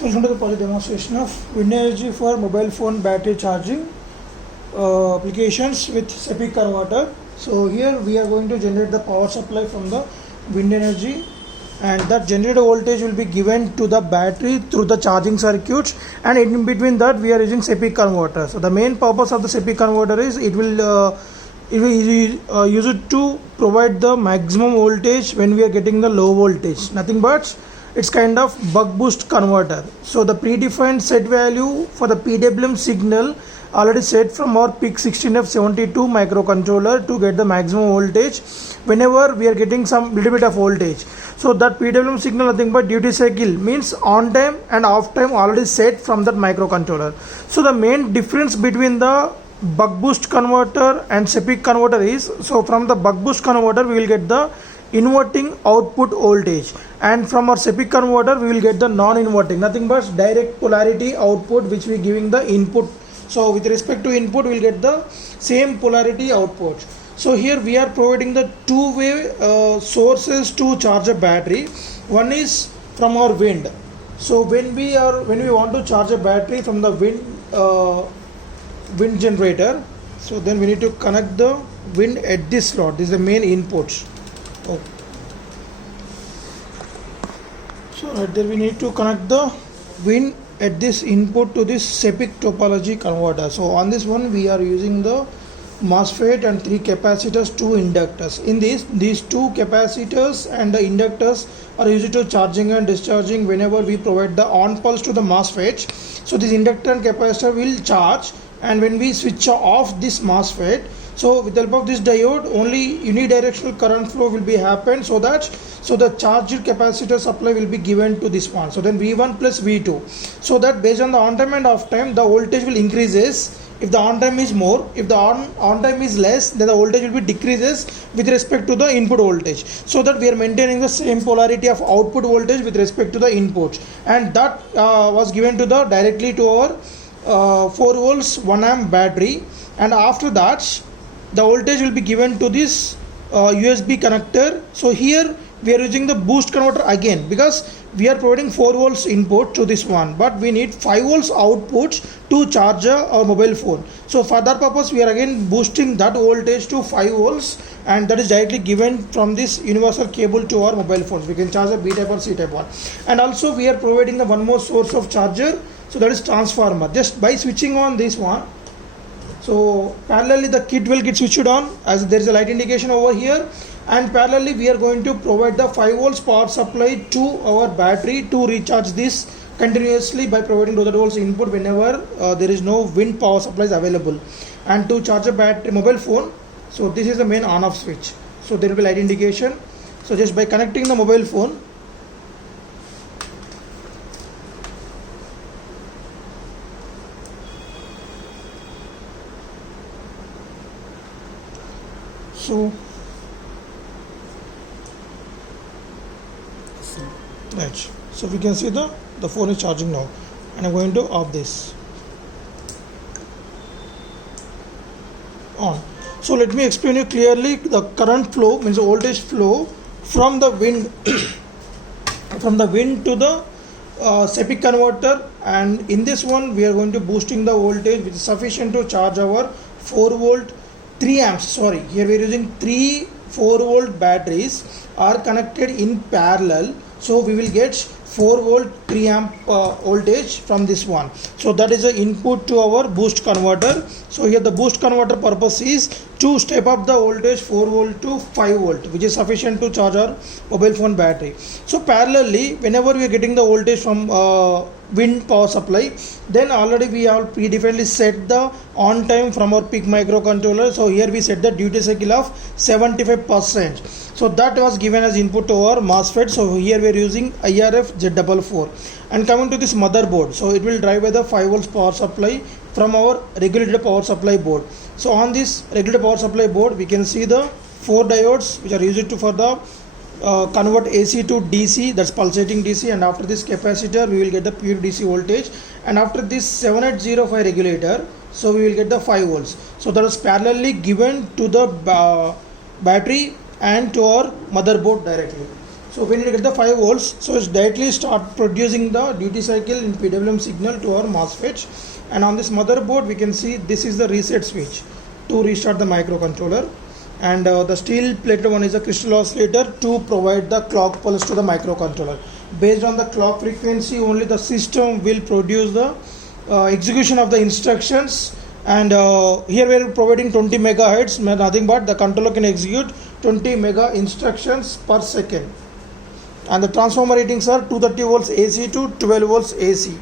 Welcome to the project demonstration of wind energy for mobile phone battery charging applications with SEPIC converter. So here we are going to generate the power supply from the wind energy, and that generated voltage will be given to the battery through the charging circuits, and in between that we are using SEPIC converter. So the main purpose of the SEPIC converter is it will use it to provide the maximum voltage when we are getting the low voltage. Nothing but it's kind of buck boost converter. So the predefined set value for the PWM signal already set from our PIC 16F72 microcontroller to get the maximum voltage whenever we are getting some little bit of voltage. So that PWM signal nothing but duty cycle means on time and off time already set from that microcontroller. So the main difference between the buck boost converter and SEPIC converter is, so from the buck boost converter we will get the inverting output voltage, and from our SEPIC converter we will get the non-inverting, nothing but direct polarity output which we giving the input. So with respect to input we will get the same polarity output. So here we are providing the two-way sources to charge a battery. One is from our wind. So when we want to charge a battery from the wind generator, so then we need to connect the wind at this slot. This is the main input. Oh. So right there we need to connect the wind at this input to this SEPIC topology converter. So on this one we are using the MOSFET and 3 capacitors, 2 inductors. In these 2 capacitors and the inductors are used to charging and discharging whenever we provide the on pulse to the MOSFET. So this inductor and capacitor will charge, and when we switch off this MOSFET, so with the help of this diode only unidirectional current flow will be happen, so the charged capacitor supply will be given to this one. So then V1 plus V2, so that based on the on time and off time the voltage will increases if the on time is more. If the on time is less, then the voltage will be decreases with respect to the input voltage, so that we are maintaining the same polarity of output voltage with respect to the inputs. And that was given to the directly to our 4 volts 1 amp battery, and after that the voltage will be given to this USB connector. So here we are using the boost converter again, because we are providing 4 volts input to this one, but we need 5 volts output to charge our mobile phone. So for that purpose we are again boosting that voltage to 5 volts, and that is directly given from this universal cable to our mobile phones. We can charge a B type or C type one. And also we are providing the one more source of charger, so that is transformer. Just by switching on this one, so parallelly the kit will get switched on as there is a light indication over here, and parallelly we are going to provide the 5 volts power supply to our battery to recharge this continuously by providing 200 volts input whenever there is no wind power supplies available, and to charge a battery mobile phone. So this is the main on off switch, so there will be light indication. So just by connecting the mobile phone, so right, so we can see the phone is charging now, and I'm going to off this on. So let me explain you clearly the current flow, means the voltage flow from the wind from the wind to the SEPIC converter. And in this one we are going to boosting the voltage which is sufficient to charge our 4 volt 3 amps. Sorry, here we are using 3 4 volt batteries are connected in parallel, so we will get 4 volt 3 amp voltage from this one. So that is the input to our boost converter. So here the boost converter purpose is to step up the voltage 4 volt to 5 volt, which is sufficient to charge our mobile phone battery. So parallelly whenever we are getting the voltage from wind power supply, then already we have predefinedly set the on time from our PIC microcontroller. So here we set the duty cycle of 75%. So that was given as input to our MOSFET. So here we are using IRF Z44. And coming to this motherboard, so it will drive by the 5 volts power supply from our regulated power supply board. So on this regulated power supply board we can see the 4 diodes which are used for the convert AC to DC, that's pulsating DC, and after this capacitor we will get the pure DC voltage, and after this 7805 regulator, so we will get the 5 volts. So that is parallelly given to the battery and to our motherboard directly. So we need to get the 5 volts. So it's directly start producing the duty cycle in PWM signal to our MOSFET. And on this motherboard we can see this is the reset switch to restart the microcontroller. And the steel plated one is a crystal oscillator to provide the clock pulse to the microcontroller. Based on the clock frequency only the system will produce the execution of the instructions. And here we are providing 20 megahertz, nothing but the controller can execute 20 mega instructions per second. And the transformer ratings are 230 volts AC to 12 volts AC.